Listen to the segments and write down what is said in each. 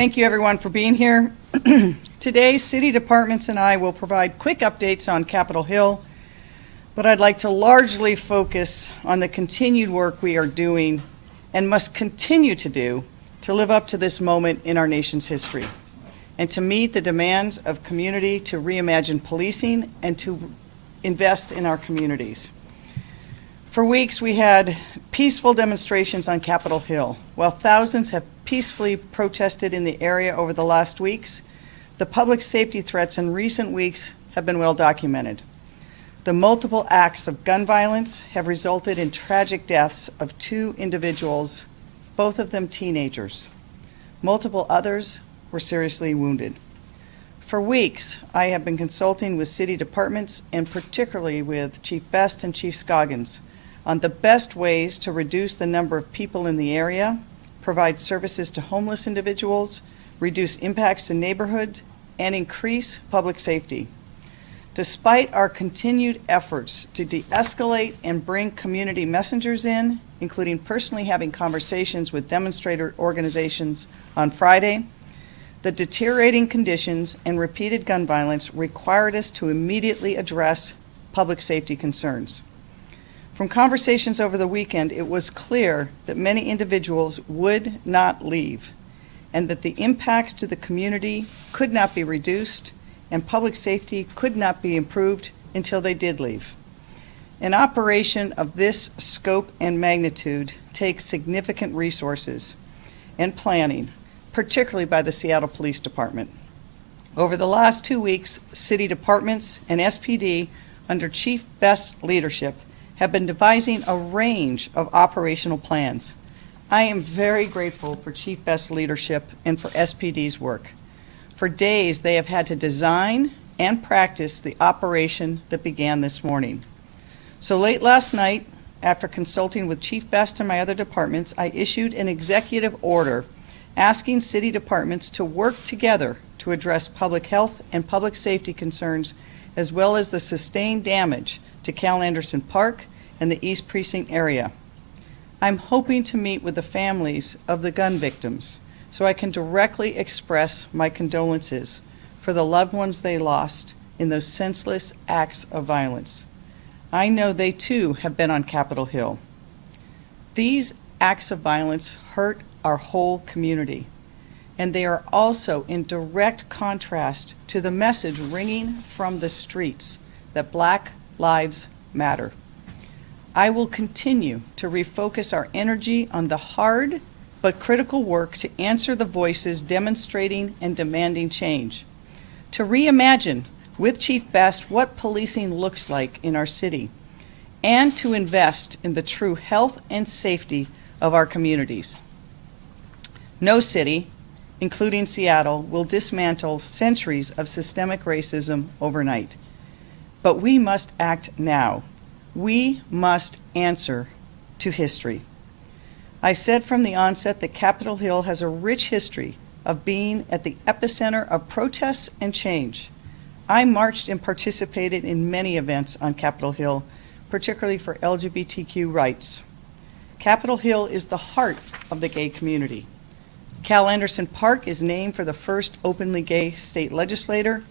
Thank you everyone for being here. Today, city departments and I will provide quick updates on Capitol Hill, but I'd like to largely focus on the continued work we are doing and must continue to do to live up to this moment in our nation's history and to meet the demands of community to reimagine policing and to invest in our communities. For weeks, we had peaceful demonstrations on Capitol Hill. While thousands have peacefully protested in the area over the last weeks, the public safety threats in recent weeks have been well documented. The multiple acts of gun violence have resulted in tragic deaths of 2 individuals, both of them teenagers. Multiple others were seriously wounded. For weeks, I have been consulting with city departments and particularly with Chief Best and Chief Scoggins on the best ways to reduce the number of people in the area, provide services to homeless individuals, reduce impacts to neighborhoods, and increase public safety. Despite our continued efforts to de-escalate and bring community messengers in, including personally having conversations with demonstrator organizations on Friday, the deteriorating conditions and repeated gun violence required us to immediately address public safety concerns. From conversations over the weekend, it was clear that many individuals would not leave and that the impacts to the community could not be reduced and public safety could not be improved until they did leave. An operation of this scope and magnitude takes significant resources and planning, particularly by the Seattle Police Department. Over the last 2 weeks, city departments and SPD, under Chief Best's leadership, have been devising a range of operational plans. I am very grateful for Chief Best's leadership and for SPD's work. For days, they have had to design and practice the operation that began this morning. So late last night, after consulting with Chief Best and my other departments, I issued an executive order asking city departments to work together to address public health and public safety concerns, as well as the sustained damage to Cal Anderson Park and the East Precinct area. I'm hoping to meet with the families of the gun victims so I can directly express my condolences for the loved ones they lost in those senseless acts of violence. I know they too have been on Capitol Hill. These acts of violence hurt our whole community, and they are also in direct contrast to the message ringing from the streets that Black Lives Matter. I will continue to refocus our energy on the hard but critical work to answer the voices demonstrating and demanding change, to reimagine with Chief Best what policing looks like in our city, and to invest in the true health and safety of our communities. No city, including Seattle, will dismantle centuries of systemic racism overnight. But we must act now. We must answer to history. I said from the onset that Capitol Hill has a rich history of being at the epicenter of protests and change. I marched and participated in many events on Capitol Hill, particularly for LGBTQ rights. Capitol Hill is the heart of the gay community. Cal Anderson Park is named for the first openly gay state legislator,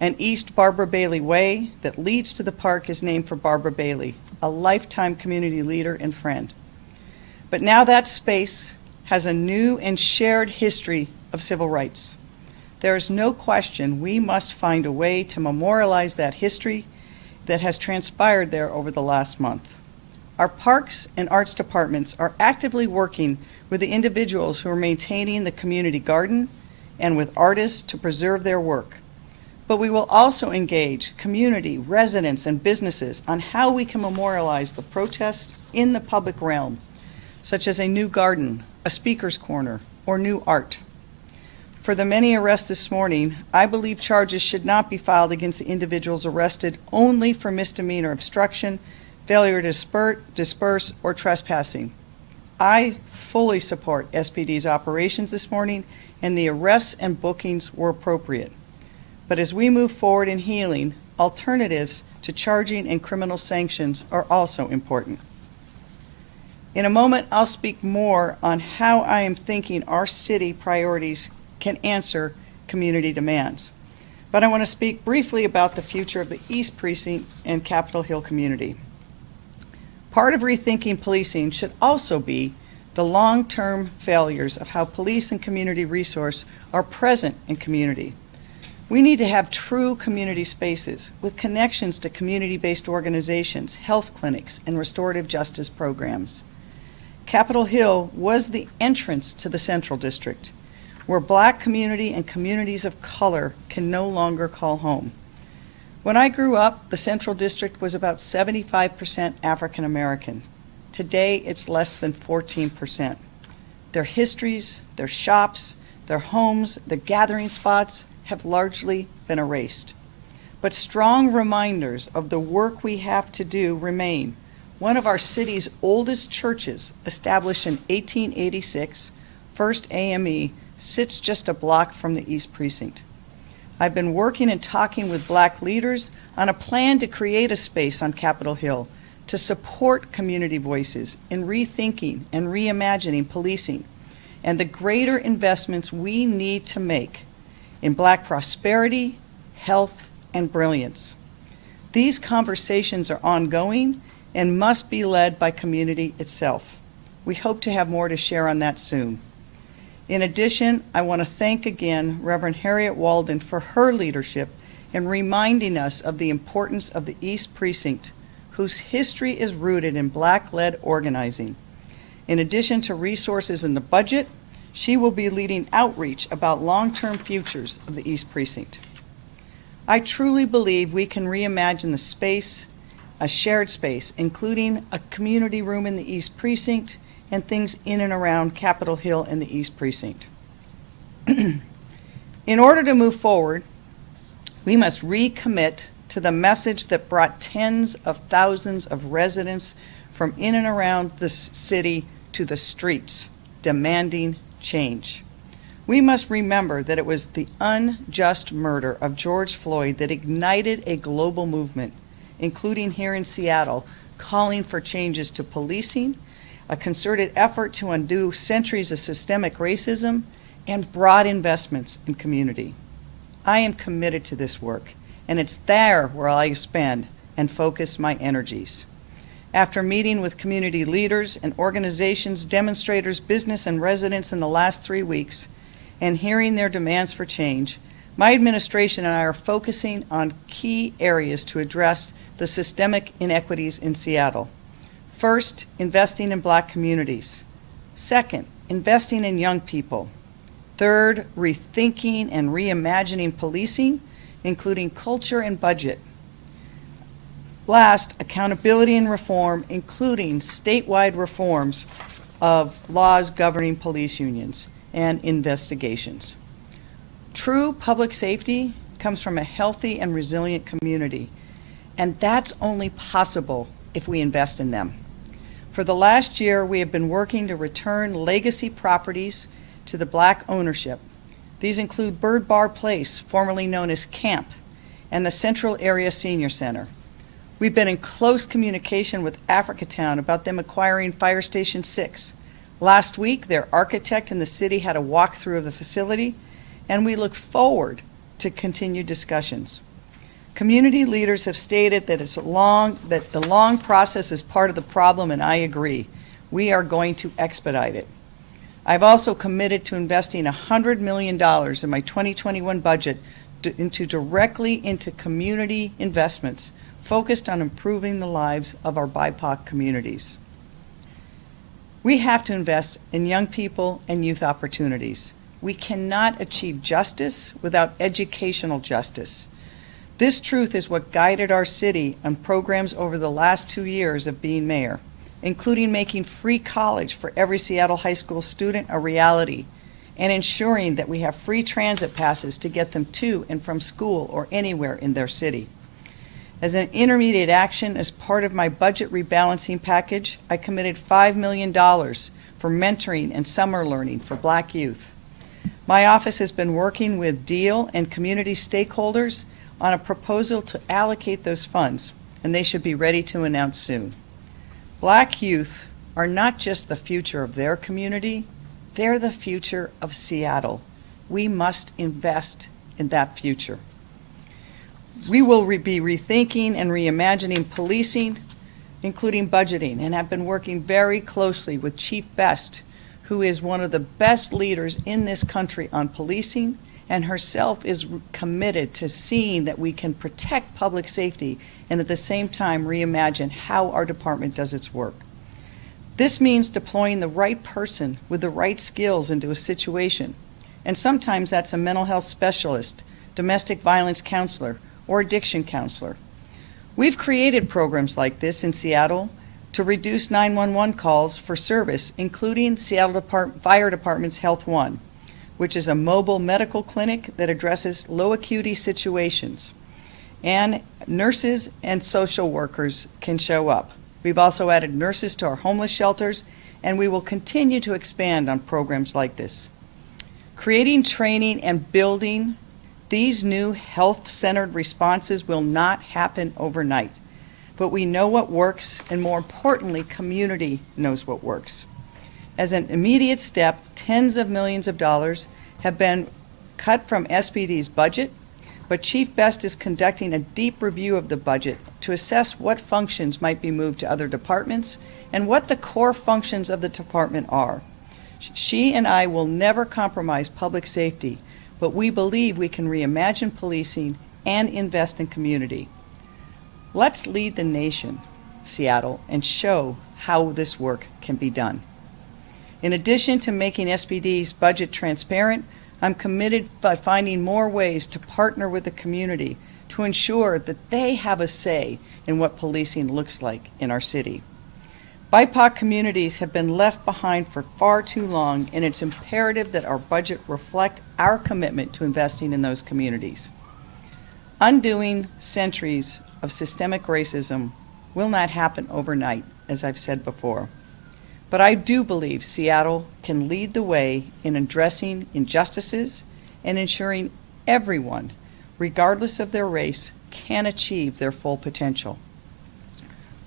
and East Barbara Bailey Way that leads to the park is named for Barbara Bailey, a lifetime community leader and friend. But now that space has a new and shared history of civil rights. There is no question we must find a way to memorialize that history that has transpired there over the last month. Our parks and arts departments are actively working with the individuals who are maintaining the community garden and with artists to preserve their work. But we will also engage community, residents, and businesses on how we can memorialize the protests in the public realm, such as a new garden, a speaker's corner, or new art. For the many arrests this morning, I believe charges should not be filed against the individuals arrested only for misdemeanor obstruction, failure to disperse, or trespassing. I fully support SPD's operations this morning, and the arrests and bookings were appropriate. But as we move forward in healing, alternatives to charging and criminal sanctions are also important. In a moment, I'll speak more on how I am thinking our city priorities can answer community demands. But I want to speak briefly about the future of the East Precinct and Capitol Hill community. Part of rethinking policing should also be the long-term failures of how police and community resource are present in community. We need to have true community spaces with connections to community-based organizations, health clinics, and restorative justice programs. Capitol Hill was the entrance to the Central District, where Black community and communities of color can no longer call home. When I grew up, the Central District was about 75% African American. Today, it's less than 14%. Their histories, their shops, their homes, their gathering spots have largely been erased. But strong reminders of the work we have to do remain. One of our city's oldest churches, established in 1886, First AME, sits just a block from the East Precinct. I've been working and talking with Black leaders on a plan to create a space on Capitol Hill to support community voices in rethinking and reimagining policing and the greater investments we need to make in Black prosperity, health, and brilliance. These conversations are ongoing and must be led by community itself. We hope to have more to share on that soon. In addition, I want to thank again Reverend Harriet Walden for her leadership in reminding us of the importance of the East Precinct, whose history is rooted in Black-led organizing. In addition to resources in the budget, she will be leading outreach about long-term futures of the East Precinct. I truly believe we can reimagine the space, a shared space, including a community room in the East Precinct and things in and around Capitol Hill and the East Precinct. In order to move forward, we must recommit to the message that brought tens of thousands of residents from in and around the city to the streets, demanding change. We must remember that it was the unjust murder of George Floyd that ignited a global movement, including here in Seattle, calling for changes to policing, a concerted effort to undo centuries of systemic racism, and broad investments in community. I am committed to this work, and it's there where I spend and focus my energies. After meeting with community leaders and organizations, demonstrators, business, and residents in the last 3 weeks, and hearing their demands for change, my administration and I are focusing on key areas to address the systemic inequities in Seattle. First, investing in Black communities. Second, investing in young people. Third, rethinking and reimagining policing, including culture and budget. Last, accountability and reform, including statewide reforms of laws governing police unions and investigations. True public safety comes from a healthy and resilient community, and that's only possible if we invest in them. For the last year, we have been working to return legacy properties to the Black ownership. These include Bird Bar Place, formerly known as Camp, and the Central Area Senior Center. We've been in close communication with Africatown about them acquiring Fire Station 6. Last week, their architect in the city had a walkthrough of the facility, and we look forward to continued discussions. Community leaders have stated that the long process is part of the problem, and I agree. We are going to expedite it. I've also committed to investing $100 million in my 2021 budget directly into community investments focused on improving the lives of our BIPOC communities. We have to invest in young people and youth opportunities. We cannot achieve justice without educational justice. This truth is what guided our city on programs over the last 2 years of being mayor, including making free college for every Seattle high school student a reality, and ensuring that we have free transit passes to get them to and from school or anywhere in their city. As an intermediate action, as part of my budget rebalancing package, I committed $5 million for mentoring and summer learning for Black youth. My office has been working with DEAL and community stakeholders on a proposal to allocate those funds, and they should be ready to announce soon. Black youth are not just the future of their community, they're the future of Seattle. we must invest in that future. We will be rethinking and reimagining policing, including budgeting, and have been working very closely with Chief Best, who is one of the best leaders in this country on policing, and herself is committed to seeing that we can protect public safety and at the same time reimagine how our department does its work. This means deploying the right person with the right skills into a situation, and sometimes that's a mental health specialist, domestic violence counselor, or addiction counselor. We've created programs like this in Seattle to reduce 911 calls for service, including Seattle Fire Department's Health One, which is a mobile medical clinic that addresses low acuity situations. And nurses and social workers can show up. We've also added nurses to our homeless shelters, and we will continue to expand on programs like this. Creating, training, and building these new health-centered responses will not happen overnight, but we know what works, and more importantly, community knows what works. As an immediate step, tens of millions of dollars have been cut from SPD's budget, but Chief Best is conducting a deep review of the budget to assess what functions might be moved to other departments and what the core functions of the department are. She and I will never compromise public safety, but we believe we can reimagine policing and invest in community. Let's lead the nation, Seattle, and show how this work can be done. In addition to making SPD's budget transparent, I'm committed by finding more ways to partner with the community to ensure that they have a say in what policing looks like in our city. BIPOC communities have been left behind for far too long, and it's imperative that our budget reflect our commitment to investing in those communities. Undoing centuries of systemic racism will not happen overnight, as I've said before. But I do believe Seattle can lead the way in addressing injustices and ensuring everyone, regardless of their race, can achieve their full potential.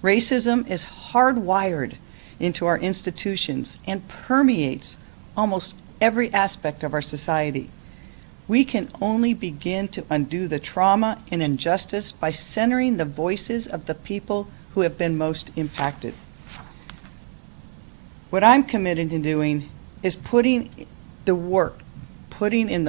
Racism is hardwired into our institutions and permeates almost every aspect of our society. We can only begin to undo the trauma and injustice by centering the voices of the people who have been most impacted. What I'm committed to doing is putting in the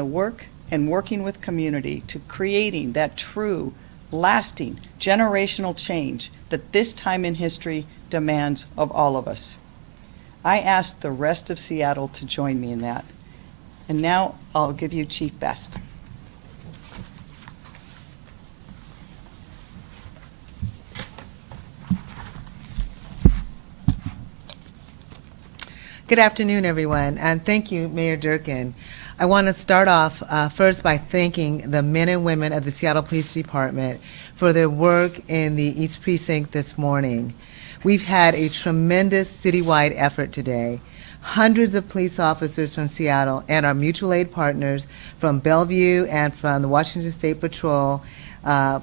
work and working with community to creating that true, lasting, generational change that this time in history demands of all of us. I ask the rest of Seattle to join me in that. And now I'll give you Chief Best. Good afternoon, everyone, and thank you, Mayor Durkan. I want to start off first by thanking the men and women of the Seattle Police Department for their work in the East Precinct this morning. We've had a tremendous citywide effort today. Hundreds of police officers from Seattle and our mutual aid partners from Bellevue and from the Washington State Patrol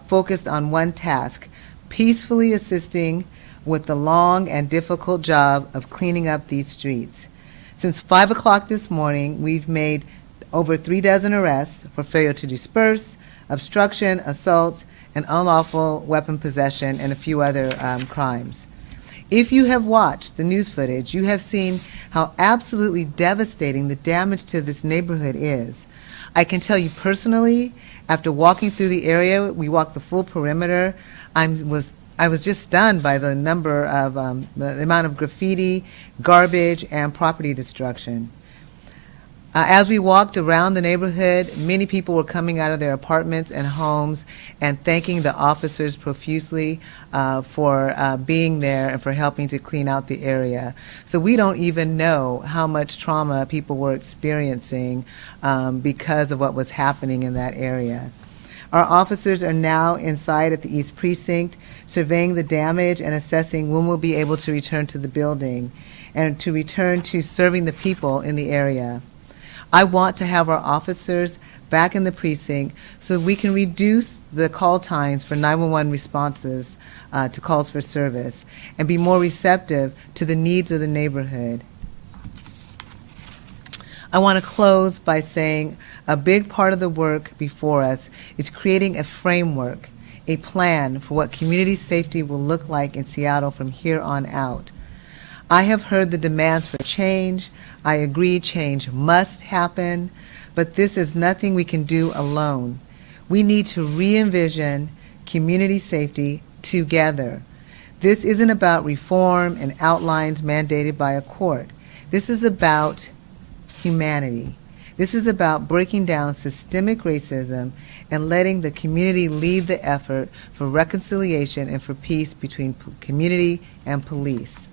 focused on one task: peacefully assisting with the long and difficult job of cleaning up these streets. Since 5 o'clock this morning, we've made over 36 arrests for failure to disperse, obstruction, assaults, and unlawful weapon possession, and a few other crimes. If you have watched the news footage, you have seen how absolutely devastating the damage to this neighborhood is. I can tell you personally, after walking through the area, we walked the full perimeter, I was just stunned by the number of, the amount of graffiti, garbage, and property destruction. As we walked around the neighborhood, many people were coming out of their apartments and homes and thanking the officers profusely for being there and for helping to clean out the area. So we don't even know how much trauma people were experiencing because of what was happening in that area. Our officers are now inside at the East Precinct, surveying the damage and assessing when we'll be able to return to the building and to return to serving the people in the area. I want to have our officers back in the precinct so we can reduce the call times for 911 responses to calls for service and be more receptive to the needs of the neighborhood. I want to close by saying a big part of the work before us is creating a framework, a plan for what community safety will look like in Seattle from here on out. I have heard the demands for change. I agree change must happen, but this is nothing we can do alone. We need to re-envision community safety together. This isn't about reform and outlines mandated by a court. This is about humanity. This is about breaking down systemic racism and letting the community lead the effort for reconciliation and for peace between community and police.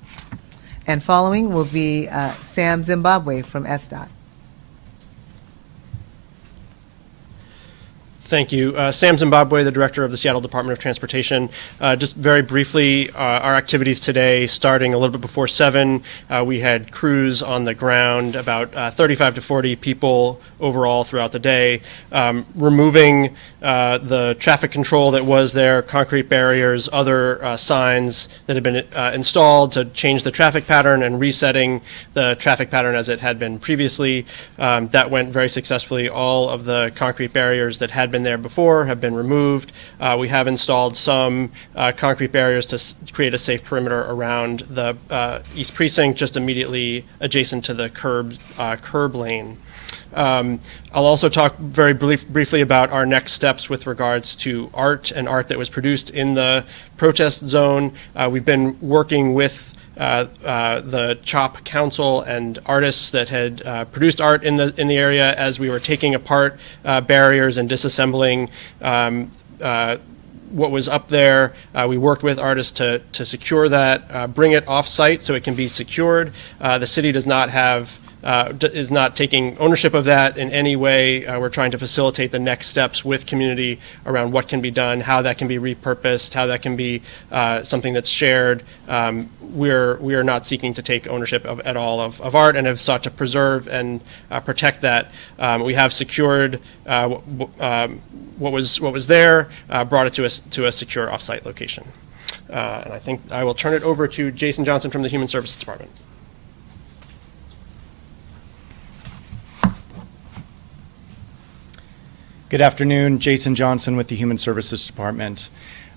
And following will be Sam Zimbabwe from SDOT. Thank you. Sam Zimbabwe, the Director of the Seattle Department of Transportation. Just very briefly, our activities today, starting a little bit before 7, we had crews on the ground, about 35 to 40 people overall throughout the day, removing the traffic control that was there, concrete barriers, other signs that had been installed to change the traffic pattern and resetting the traffic pattern as it had been previously. That went very successfully. All of the concrete barriers that had been there before have been removed. We have installed some concrete barriers to create a safe perimeter around the East Precinct, just immediately adjacent to the curb lane. I'll also talk very briefly about our next steps with regards to art and art that was produced in the protest zone. We've been working with the CHOP Council and artists that had produced art in the area as we were taking apart barriers and disassembling what was up there. We worked with artists to secure that, bring it off-site so it can be secured. The city does not have is not taking ownership of that in any way. We're trying to facilitate the next steps with community around what can be done, how that can be repurposed, how that can be something that's shared. We are not seeking to take ownership at all of art, and have sought to preserve and protect that. We have secured what was there, brought it to a secure offsite location. And I think I will turn it over to Jason Johnson from the Human Services Department. Good afternoon, Jason Johnson with the Human Services Department.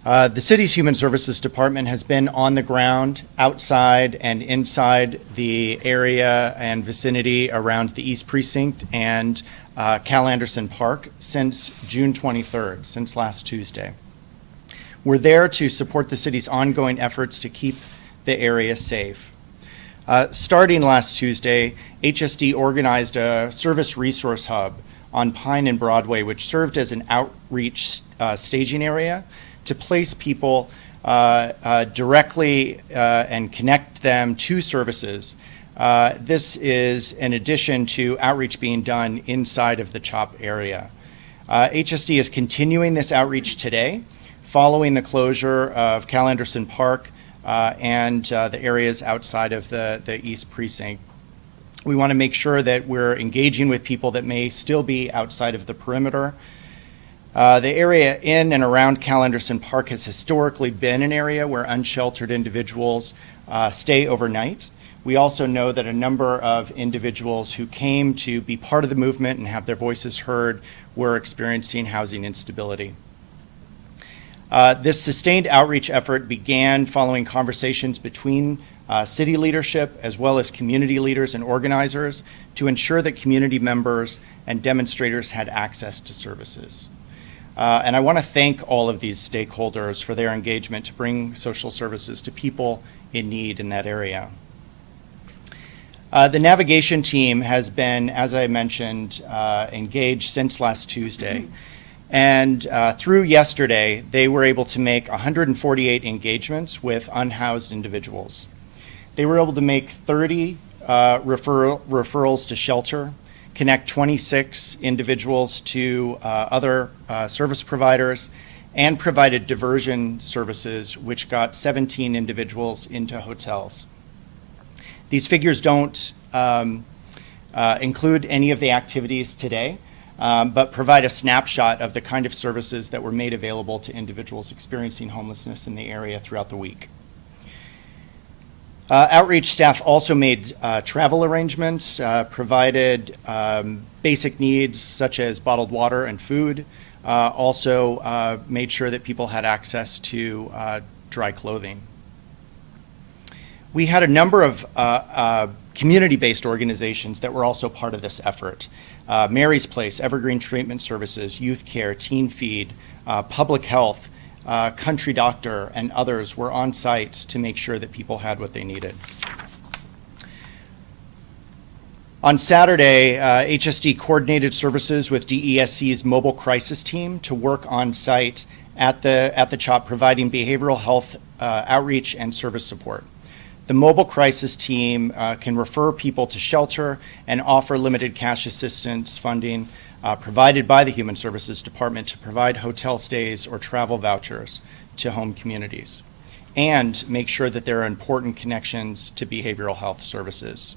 The city's Human Services Department has been on the ground, outside and inside the area and vicinity around the East Precinct and Cal Anderson Park since June 23rd, since last Tuesday. We're there to support the city's ongoing efforts to keep the area safe. Starting last Tuesday, HSD organized a service resource hub on Pine and Broadway, which served as an outreach staging area to place people directly and connect them to services. This is in addition to outreach being done inside of the CHOP area. HSD is continuing this outreach today, following the closure of Cal Anderson Park and the areas outside of the East Precinct. We want to make sure that we're engaging with people that may still be outside of the perimeter. The area in and around Cal Anderson Park has historically been an area where unsheltered individuals stay overnight. We also know that a number of individuals who came to be part of the movement and have their voices heard were experiencing housing instability. This sustained outreach effort began following conversations between city leadership as well as community leaders and organizers to ensure that community members and demonstrators had access to services. And I want to thank all of these stakeholders for their engagement to bring social services to people in need in that area. The navigation team has been, as I mentioned, engaged since last Tuesday. And through yesterday, they were able to make 148 engagements with unhoused individuals. They were able to make 30 referrals to shelter, connect 26 individuals to other service providers, and provided diversion services, which got 17 individuals into hotels. These figures don't include any of the activities today, but provide a snapshot of the kind of services that were made available to individuals experiencing homelessness in the area throughout the week. Outreach staff also made travel arrangements, provided basic needs such as bottled water and food, also made sure that people had access to dry clothing. We had a number of community-based organizations that were also part of this effort. Mary's Place, Evergreen Treatment Services, Youth Care, Teen Feed, Public Health, Country Doctor, and others were on site to make sure that people had what they needed. On Saturday, HSD coordinated services with DESC's mobile crisis team to work on site at the CHOP, providing behavioral health outreach and service support. The mobile crisis team can refer people to shelter and offer limited cash assistance funding provided by the Human Services Department to provide hotel stays or travel vouchers to home communities, and make sure that there are important connections to behavioral health services.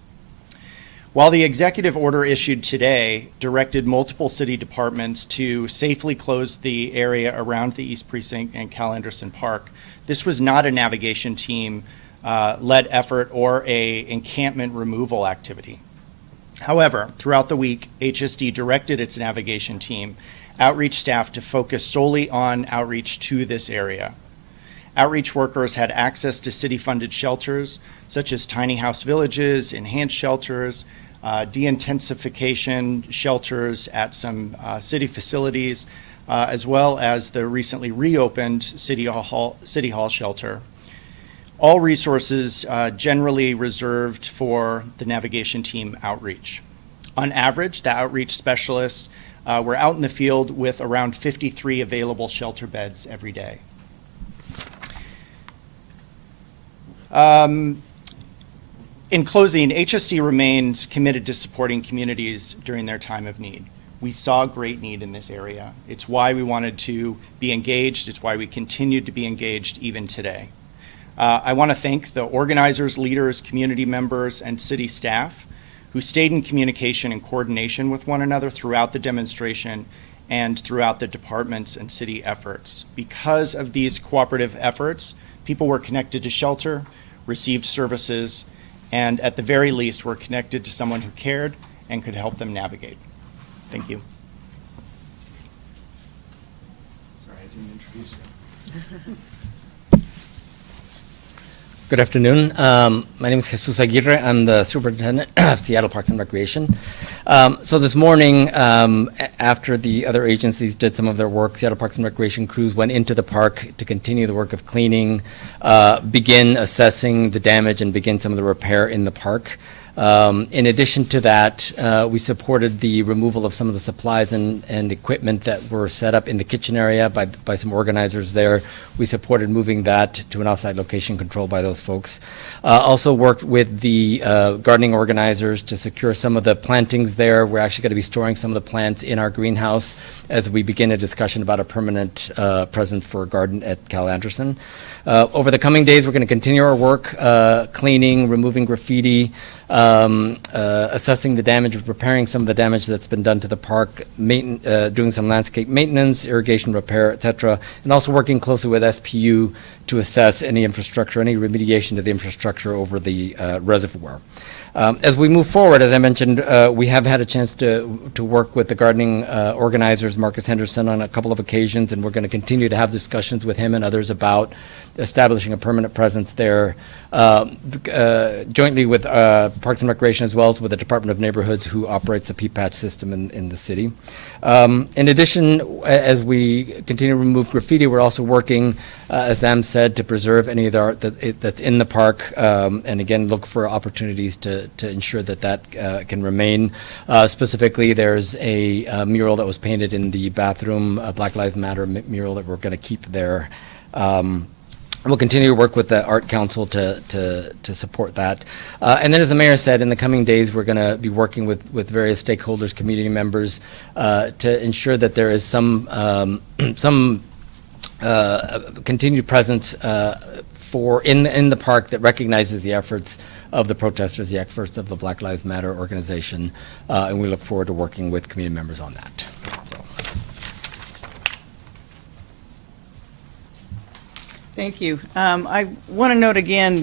While the executive order issued today directed multiple city departments to safely close the area around the East Precinct and Cal Anderson Park, this was not a navigation team led effort or a encampment removal activity. However, throughout the week, HSD directed its navigation team, outreach staff, to focus solely on outreach to this area. Outreach workers had access to city-funded shelters, such as tiny house villages, enhanced shelters, de-intensification shelters at some city facilities, as well as the recently reopened City Hall shelter. All resources generally reserved for the navigation team outreach. On average, the outreach specialists were out in the field with around 53 available shelter beds every day. In closing, HSD remains committed to supporting communities during their time of need. We saw great need in this area. It's why we wanted to be engaged. It's why we continued to be engaged even today. I want to thank the organizers, leaders, community members, and city staff who stayed in communication and coordination with one another throughout the demonstration and throughout the departments and city efforts. Because of these cooperative efforts, people were connected to shelter, received services, and at the very least were connected to someone who cared and could help them navigate. Thank you. Sorry, I didn't introduce you. Good afternoon. My name is Jesus Aguirre. I'm the superintendent of Seattle Parks and Recreation. So this morning, after the other agencies did some of their work, Seattle Parks and Recreation crews went into the park to continue the work of cleaning, begin assessing the damage, and begin some of the repair in the park. In addition to that, we supported the removal of some of the supplies and equipment that were set up in the kitchen area by some organizers there. We supported moving that to an offsite location controlled by those folks. Also worked with the gardening organizers to secure some of the plantings there. We're actually going to be storing some of the plants in our greenhouse as we begin a discussion about a permanent presence for a garden at Cal Anderson. Over the coming days, we're going to continue our work, cleaning, removing graffiti, assessing the damage, repairing some of the damage that's been done to the park, doing some landscape maintenance, irrigation repair, et cetera, and also working closely with SPU to assess any infrastructure, any remediation to the infrastructure over the reservoir. As we move forward, as I mentioned, we have had a chance to work with the gardening organizers, Marcus Henderson, on a couple of occasions, and we're going to continue to have discussions with him and others about establishing a permanent presence there, jointly with Parks and Recreation, as well as with the Department of Neighborhoods, who operates the P-Patch system in the city. In addition, as we continue to remove graffiti, we're also working, as Sam said, to preserve any of the art that's in the park, and again, look for opportunities to ensure that can remain. Specifically, there's a mural that was painted in the bathroom, a Black Lives Matter mural that we're going to keep there. We'll continue to work with the Art Council to support that. And then, as the mayor said, in the coming days, we're going to be working with various stakeholders, community members, to ensure that there is some continued presence in the park that recognizes the efforts of the protesters, the efforts of the Black Lives Matter organization, and we look forward to working with community members on that. So. Thank you. I want to note again,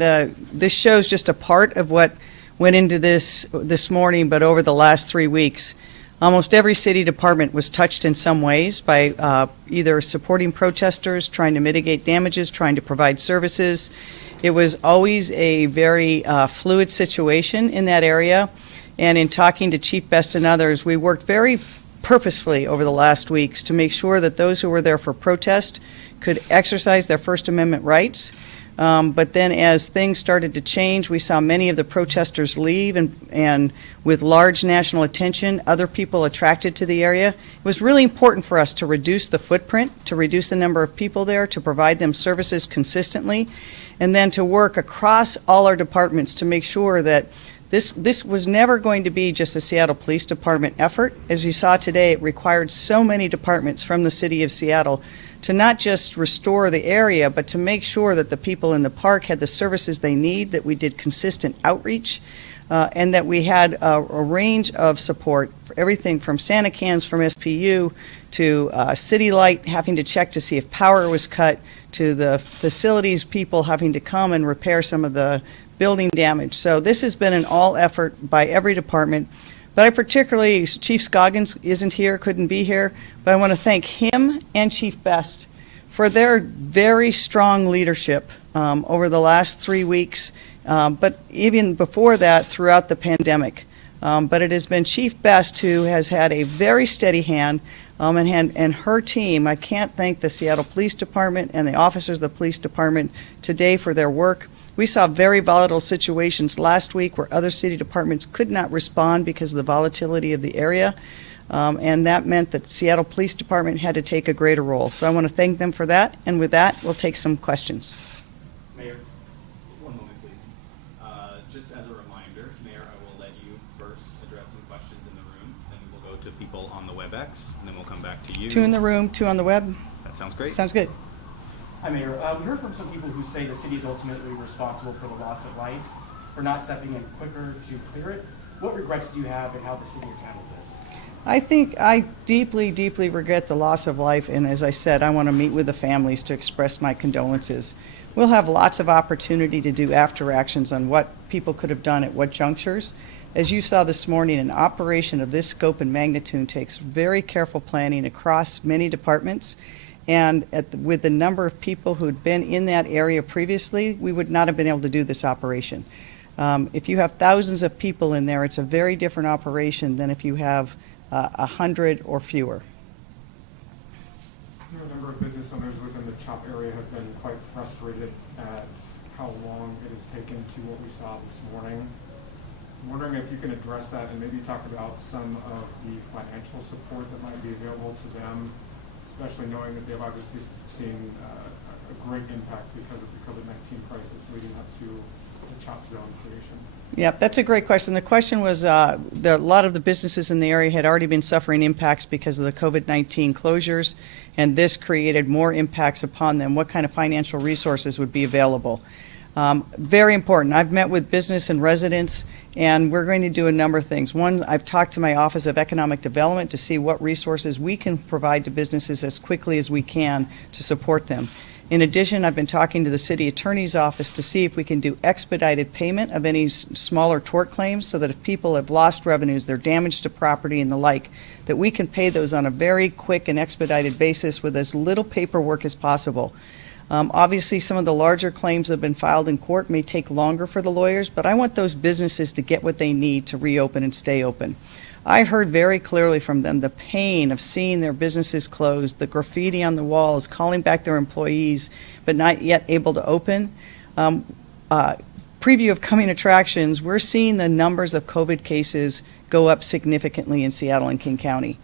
this shows just a part of what went into this morning, but over the last 3 weeks, almost every city department was touched in some ways by either supporting protesters, trying to mitigate damages, trying to provide services. It was always a very fluid situation in that area. And in talking to Chief Best and others, we worked very purposefully over the last weeks to make sure that those who were there for protest could exercise their First Amendment rights. But then as things started to change, we saw many of the protesters leave, and with large national attention, other people attracted to the area. It was really important for us to reduce the footprint, to reduce the number of people there, to provide them services consistently, and then to work across all our departments to make sure that this was never going to be just a Seattle Police Department effort. As you saw today, it required so many departments from the city of Seattle to not just restore the area, but to make sure that the people in the park had the services they need, that we did consistent outreach, and that we had a range of support for everything from Santa cans from SPU to City Light having to check to see if power was cut, to the facilities people having to come and repair some of the building damage. So this has been an all effort by every department. But I particularly, Chief Scoggins isn't here, couldn't be here, but I want to thank him and Chief Best for their very strong leadership over the last 3 weeks, but even before that, throughout the pandemic. But it has been Chief Best who has had a very steady hand, and her team. I can't thank the Seattle Police Department and the officers of the Police Department today for their work. We saw very volatile situations last week where other city departments could not respond because of the volatility of the area, and that meant that Seattle Police Department had to take a greater role. So I want to thank them for that, and with that, we'll take some questions. Mayor, one moment, please. Just as a reminder, Mayor, I will let you first address some questions in the room, then we'll go to people on the WebEx, and then we'll come back to you. 2 in the room, 2 on the web. That sounds great. Sounds good. Hi, Mayor. We heard from some people who say the city is ultimately responsible for the loss of life, for not stepping in quicker to clear it. What regrets do you have in how the city has handled this? I think I deeply, deeply regret the loss of life, and as I said, I want to meet with the families to express my condolences. We'll have lots of opportunity to do after actions on what people could have done at what junctures. As you saw this morning, an operation of this scope and magnitude takes very careful planning across many departments. And with the number of people who had been in that area previously, we would not have been able to do this operation. If you have thousands of people in there, it's a very different operation than if you have 100 or fewer. A number of business owners within the CHOP area have been quite frustrated at how long it has taken to what we saw this morning. I'm wondering if you can address that and maybe talk about some of the financial support that might be available to them, especially knowing that they've obviously seen a great impact because of the COVID-19 crisis leading up to the CHOP zone creation. Yep, that's a great question. The question was a lot of the businesses in the area had already been suffering impacts because of the COVID-19 closures, and this created more impacts upon them. What kind of financial resources would be available? Very important. I've met with business and residents, and we're going to do a number of things. One, I've talked to my Office of Economic Development to see what resources we can provide to businesses as quickly as we can to support them. In addition, I've been talking to the City Attorney's Office to see if we can do expedited payment of any smaller tort claims so that if people have lost revenues, they're damaged to property and the like, that we can pay those on a very quick and expedited basis with as little paperwork as possible. Obviously, some of the larger claims that have been filed in court may take longer for the lawyers, but I want those businesses to get what they need to reopen and stay open. I heard very clearly from them the pain of seeing their businesses closed, the graffiti on the walls, calling back their employees, but not yet able to open. Preview of coming attractions, we're seeing the numbers of COVID cases go up significantly in Seattle and King County.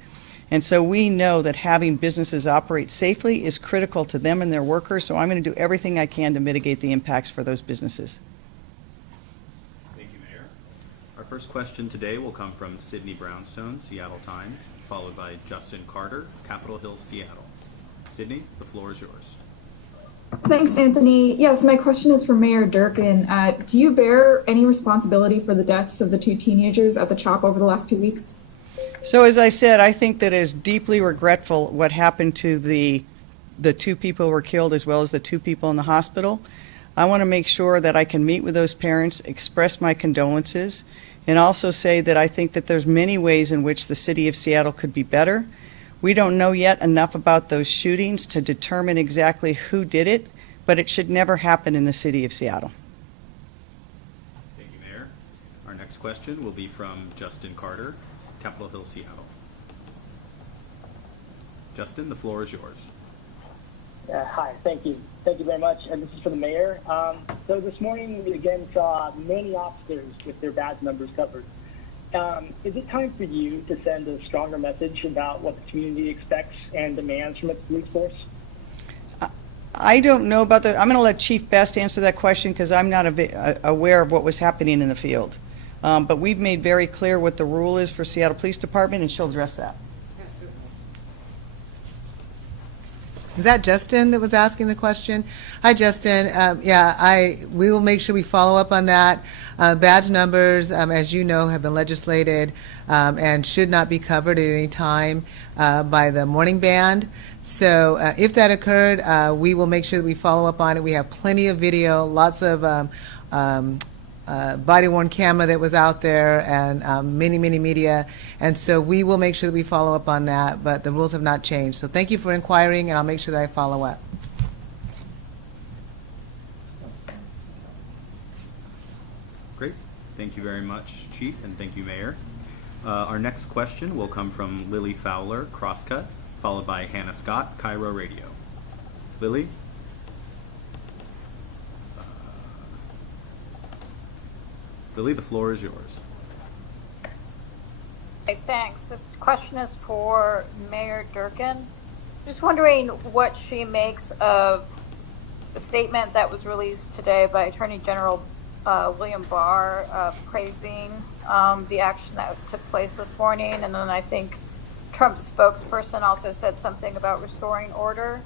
And so we know that having businesses operate safely is critical to them and their workers, so I'm going to do everything I can to mitigate the impacts for those businesses. Thank you, Mayor. Our first question today will come from Sydney Brownstone, Seattle Times, followed by Justin Carter, Capitol Hill, Seattle. Sydney, the floor is yours. Thanks, Anthony. Yes, my question is for Mayor Durkan. Do you bear any responsibility for the deaths of the 2 teenagers at the CHOP over the last 2 weeks? So as I said, I think that it is deeply regretful what happened to the the 2 people who were killed as well as the 2 people in the hospital. I want to make sure that I can meet with those parents, express my condolences, and also say that I think that there's many ways in which the city of Seattle could be better. We don't know yet enough about those shootings to determine exactly who did it, but it should never happen in the city of Seattle. Thank you, Mayor. Our next question will be from Justin Carter, Capitol Hill, Seattle. Justin, the floor is yours. Hi, thank you. Thank you very much. And this is for the mayor. So this morning we again saw many officers with their badge numbers covered. Is it time for you to send a stronger message about what the community expects and demands from its police force? I don't know about I'm going to let Chief Best answer that question because I'm not aware of what was happening in the field. But we've made very clear what the rule is for Seattle Police Department, and she'll address that. Is that Justin that was asking the question? Hi, Justin. We will make sure we follow up on that. Badge numbers, as you know, have been legislated and should not be covered at any time by the morning band. So if that occurred, we will make sure that we follow up on it. We have plenty of video, lots of body-worn camera that was out there, and many media, and so we will make sure that we follow up on that, but the rules have not changed. So thank you for inquiring, and I'll make sure that I follow up. Great. Thank you very much, Chief, and thank you, Mayor. Our next question will come from Lily Fowler, Crosscut, followed by Hannah Scott, Cairo Radio. Lily? Lily, the floor is yours. Okay, thanks. This question is for Mayor Durkan. Just wondering what she makes of the statement that was released today by Attorney General William Barr praising the action that took place this morning. And then I think Trump's spokesperson also said something about restoring order.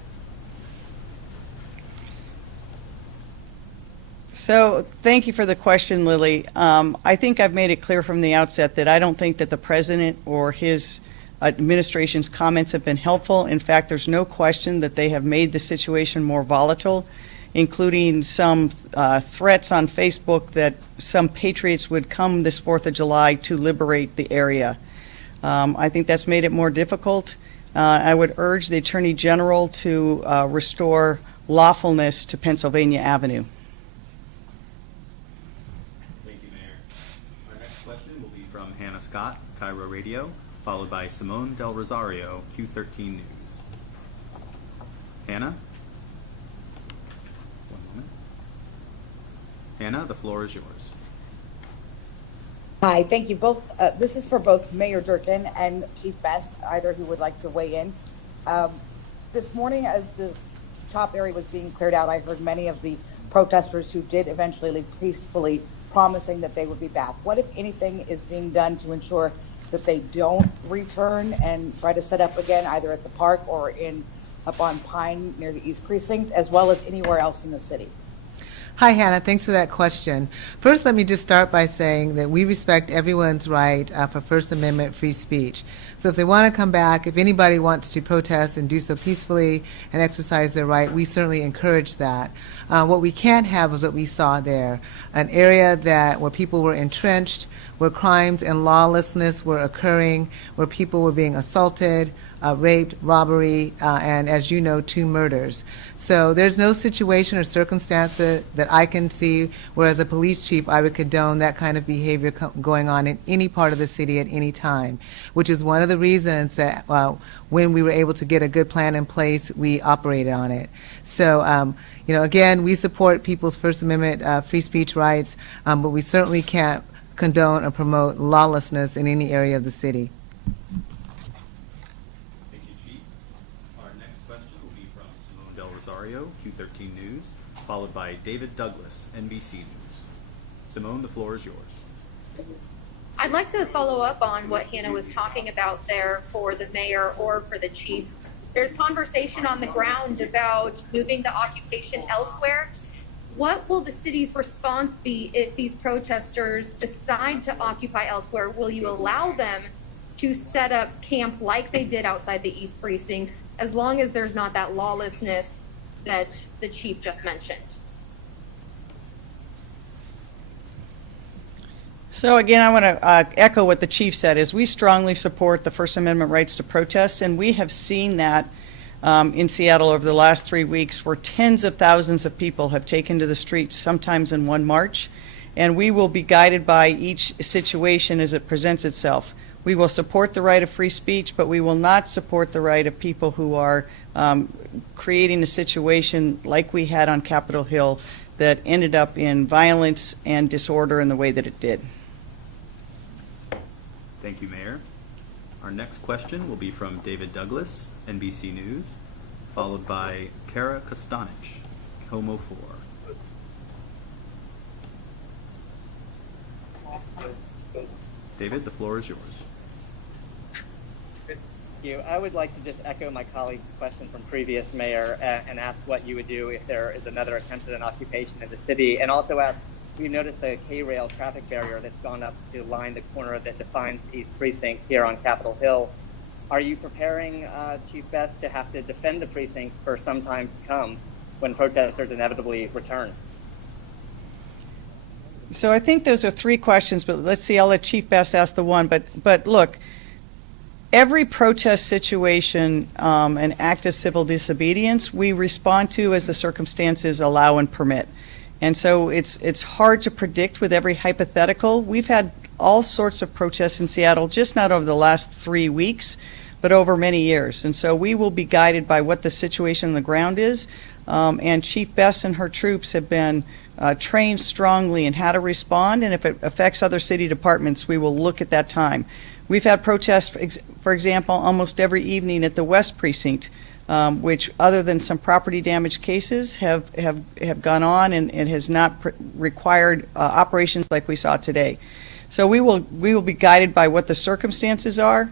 So thank you for the question, Lily. I think I've made it clear from the outset that I don't think that the president or his administration's comments have been helpful. In fact, there's no question that they have made the situation more volatile, including some threats on Facebook that some patriots would come this 4th of July to liberate the area. I think that's made it more difficult. I would urge the Attorney General to restore lawfulness to Pennsylvania Avenue. Hannah Scott, Cairo Radio, followed by Simone Del Rosario, Q13 News. Hannah? One moment. Hannah, the floor is yours. Hi, thank you both. This is for both Mayor Durkan and Chief Best, either who would like to weigh in. This morning, as the top area was being cleared out, I heard many of the protesters who did eventually leave peacefully promising that they would be back. What, if anything, is being done to ensure that they don't return and try to set up again, either at the park or up on Pine near the East Precinct, as well as anywhere else in the city? Hi, Hannah. Thanks for that question. First, let me just start by saying that we respect everyone's right for First Amendment free speech. So if they want to come back, if anybody wants to protest and do so peacefully and exercise their right, we certainly encourage that. What we can't have is what we saw there, an area where people were entrenched, where crimes and lawlessness were occurring, where people were being assaulted, raped, robbery, and as you know, 2 murders. So there's no situation or circumstance that I can see where as a police chief I would condone that kind of behavior going on in any part of the city at any time, which is one of the reasons that when we were able to get a good plan in place, we operated on it. So, again, we support people's First Amendment free speech rights, but we certainly can't condone or promote lawlessness in any area of the city. Del Rosario, Q13 News, followed by David Douglas, NBC News. Simone, the floor is yours. I'd like to follow up on what Hannah was talking about there for the mayor or for the chief. There's conversation on the ground about moving the occupation elsewhere. What will the city's response be if these protesters decide to occupy elsewhere? Will you allow them to set up camp like they did outside the East Precinct, as long as there's not that lawlessness that the chief just mentioned. So again, I want to echo what the chief said, is we strongly support the First Amendment rights to protest, and we have seen that in Seattle over the last 3 weeks, where tens of thousands of people have taken to the streets, sometimes in one march, and we will be guided by each situation as it presents itself. We will support the right of free speech, but we will not support the right of people who are creating a situation like we had on Capitol Hill that ended up in violence and disorder in the way that it did. Thank you, Mayor. Our next question will be from David Douglas, NBC News, followed by Kara Kostanich, Homo 4. David, the floor is yours. Thank you. I would like to just echo my colleague's question from previous mayor and ask what you would do if there is another attempted occupation in the city, and also ask, we've noticed the K-rail traffic barrier that's gone up to line the corner that defines East Precinct here on Capitol Hill. Are you preparing, Chief Best, to have to defend the precinct for some time to come when protesters inevitably return? So I think those are three questions, but let's see, I'll let Chief Best ask the one. But look, every protest situation, an act of civil disobedience, we respond to as the circumstances allow and permit. And so it's hard to predict with every hypothetical. We've had all sorts of protests in Seattle, just not over the last 3 weeks, but over many years. And so we will be guided by what the situation on the ground is. And Chief Best and her troops have been trained strongly in how to respond. And if it affects other city departments, we will look at that time. We've had protests, for example, almost every evening at the West Precinct, which, other than some property damage cases, have gone on and has not required operations like we saw today. So we will be guided by what the circumstances are.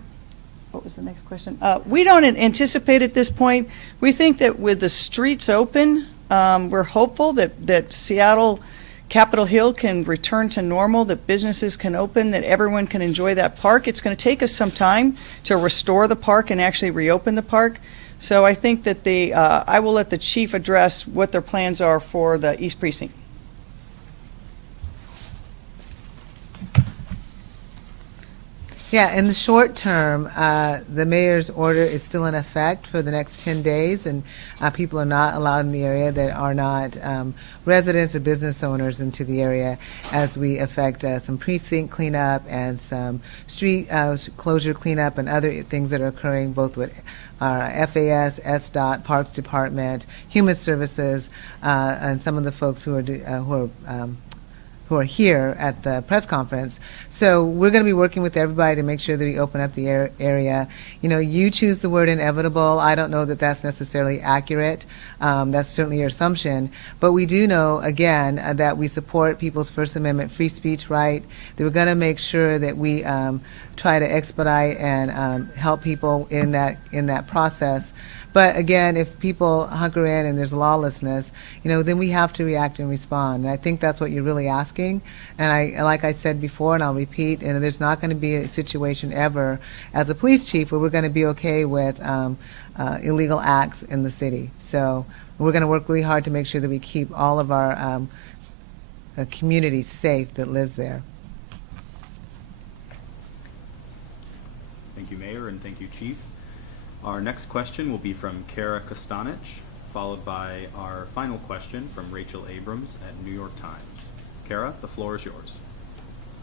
What was the next question? We don't anticipate at this point. We think that with the streets open, we're hopeful that Seattle, Capitol Hill can return to normal, that businesses can open, that everyone can enjoy that park. It's going to take us some time to restore the park and actually reopen the park. So I think that I will let the chief address what their plans are for the East Precinct. Yeah, in the short term, the mayor's order is still in effect for the next 10 days, and people are not allowed in the area that are not residents or business owners into the area, as we affect some precinct cleanup and some street closure cleanup and other things that are occurring both with our FAS, SDOT, Parks Department, Human Services, and some of the folks who are here at the press conference. So we're going to be working with everybody to make sure that we open up the area. You know, you choose the word inevitable. I don't know that that's necessarily accurate. That's certainly your assumption. But we do know, again, that we support people's First Amendment free speech right, that we're going to make sure that we try to expedite and help people in that process. But again, if people hunker in and there's lawlessness, you know, then we have to react and respond. And I think that's what you're really asking. And like I said before, and I'll repeat, and there's not going to be a situation ever as a police chief where we're going to be okay with illegal acts in the city. So we're going to work really hard to make sure that we keep all of our community safe that lives there. Thank you, Mayor, and thank you, Chief. Our next question will be from Kara Kostanich, followed by our final question from Rachel Abrams at New York Times. Kara, the floor is yours.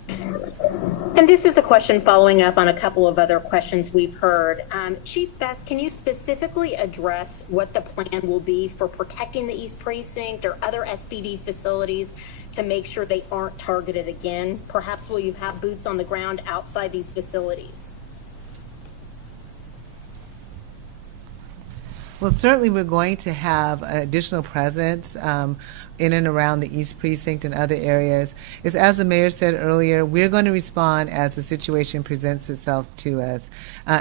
And this is a question following up on a couple of other questions we've heard. Chief Best, can you specifically address what the plan will be for protecting the East Precinct or other SPD facilities to make sure they aren't targeted again? Perhaps will you have boots on the ground outside these facilities? Well, certainly we're going to have additional presence in and around the East Precinct and other areas. Is, as the mayor said earlier, we're going to respond as the situation presents itself to us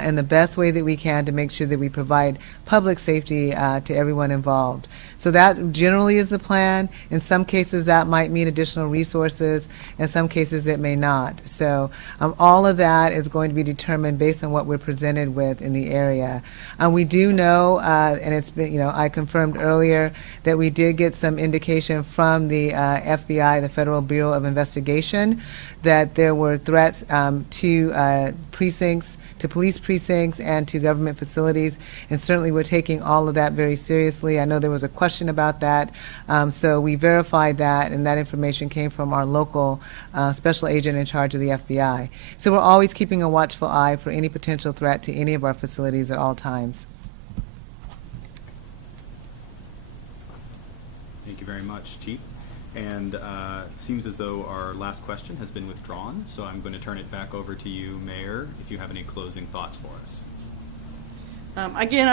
in the best way that we can to make sure that we provide public safety to everyone involved. So that generally is the plan. In some cases that might mean additional resources. In some cases it may not. So all of that is going to be determined based on what we're presented with in the area. We do know, and it's been, I confirmed earlier that we did get some indication from the FBI, the Federal Bureau of Investigation, that there were threats to precincts, to police precincts, and to government facilities, and certainly we're taking all of that very seriously. I know there was a question about that, so we verified that, and that information came from our local special agent in charge of the FBI. So we're always keeping a watchful eye for any potential threat to any of our facilities at all times. Thank you very much, Chief. And it seems as though our last question has been withdrawn, so I'm going to turn it back over to you, Mayor, if you have any closing thoughts for us. Again,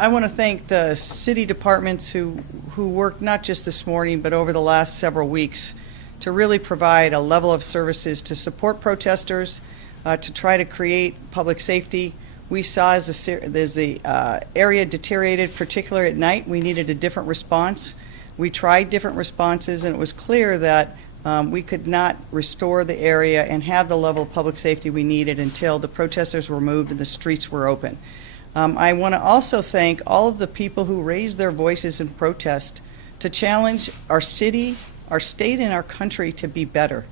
I want to thank the city departments who worked not just this morning, but over the last several weeks to really provide a level of services to support protesters, to try to create public safety. We saw as the area deteriorated, particularly at night, we needed a different response. We tried different responses, and it was clear that we could not restore the area and have the level of public safety we needed until the protesters were moved and the streets were open. I want to also thank all of the people who raised their voices in protest to challenge our city, our state, and our country to be better.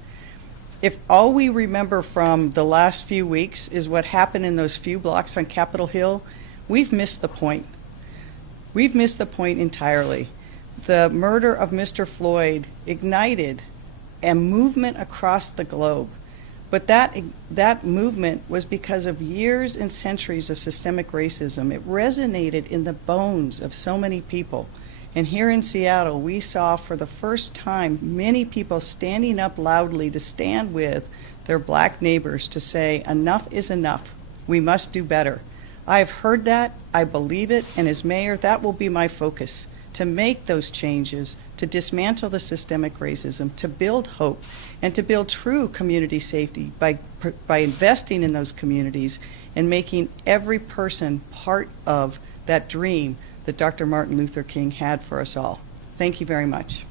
If all we remember from the last few weeks is what happened in those few blocks on Capitol Hill, we've missed the point. We've missed the point entirely. The murder of Mr. Floyd ignited a movement across the globe. But that movement was because of years and centuries of systemic racism. It resonated in the bones of so many people. And here in Seattle, we saw for the first time many people standing up loudly to stand with their black neighbors to say, enough is enough. We must do better. I've heard that, I believe it, and as mayor, that will be my focus, to make those changes, to dismantle the systemic racism, to build hope, and to build true community safety by investing in those communities and making every person part of that dream that Dr. Martin Luther King had for us all. Thank you very much.